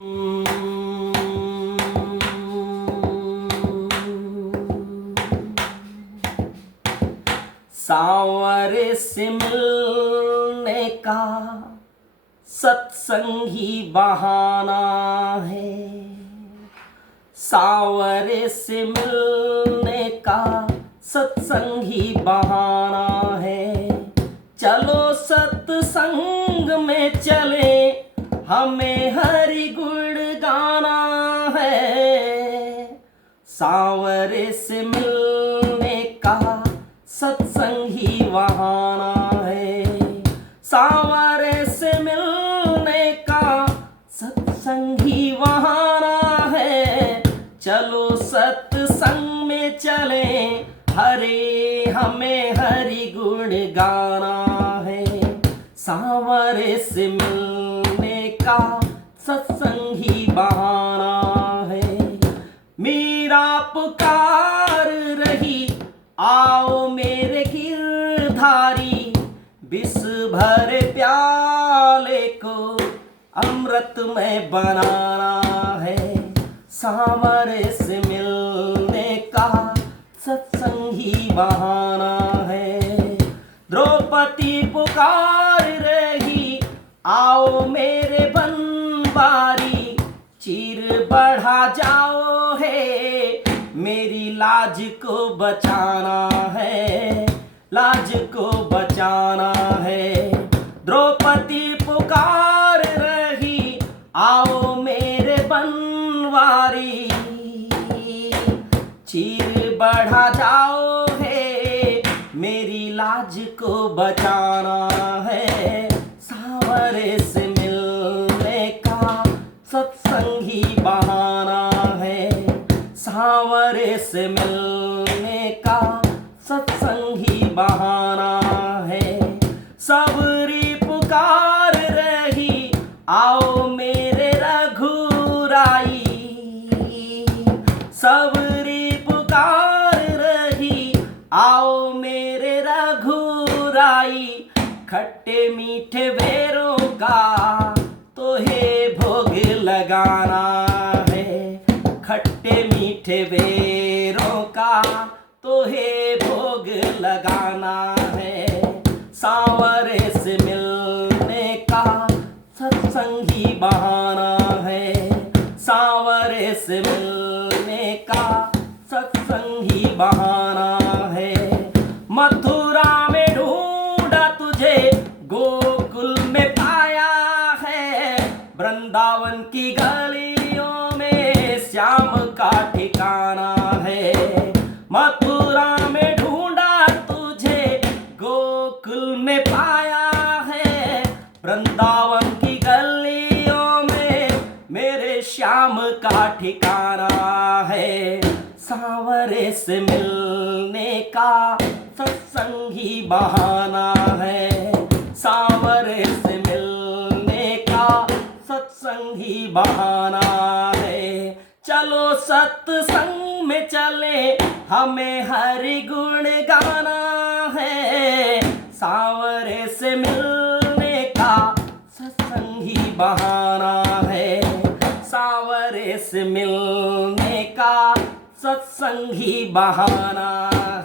सांवरे से मिलने का सत्संग ही बहाना है। सांवरे से मिलने का सत्संग ही बहाना है। चलो सत्संग में चले, हमें हरि गुण गाना है। सांवरे से मिलने का सत्संग ही बहाना है। सांवरे से मिलने का सत्संग ही बहाना है। चलो सत्संग में चले, हरे हमें हरि गुण गाना है। सांवरे से मिलने का सत्संग ही बहाना है। मीरा पुकार रही, आओ मेरे गिरधारी, विष भरे प्याले को अमृत में बनाना है। सांवरे से मिलने का सत्संग ही बहाना है। द्रौपदी पुकार रही, आओ मेरे बनवारी, चीर बढ़ा जाओ है, मेरी लाज को बचाना है, लाज को बचाना है। द्रौपदी पुकार रही, आओ मेरे बनवारी, चीर बढ़ा जाओ है, मेरी लाज को बचाना है। सांवरे से मिलने का सत्संग ही बहाना है। सांवरे से मिलने का सत्संग ही बहाना है। सबरी पुकार रही, आओ मेरे रघुराई, सबरी पुकार रही, आओ मेरे रघुराई, खट्टे मीठे बेरों का तो है भोग लगाना है। खट्टे मीठे बेरों का तो है भोग लगाना है। सांवरे से मिलने का सत्संग ही बहाना है। सांवरे से मिलने का सत्संग ही बहाना है। मथुरा में ढूंढा तुझे, गोकुल में पाया है, वृंदावन की गलियों में श्याम का ठिकाना है। मथुरा में ढूंढा तुझे, गोकुल में पाया है, वृंदावन की गलियों में मेरे श्याम का ठिकाना है। सांवरे से मिलने का सत्संग ही बहाना है। सांवरे से मिलने का सत्संग ही बहाना है। चलो सत्संग में चले, हमें हरि गुण गाना है। सांवरे से मिलने का सत्संग ही बहाना है। सांवरे से मिलने का सत्संग ही बहाना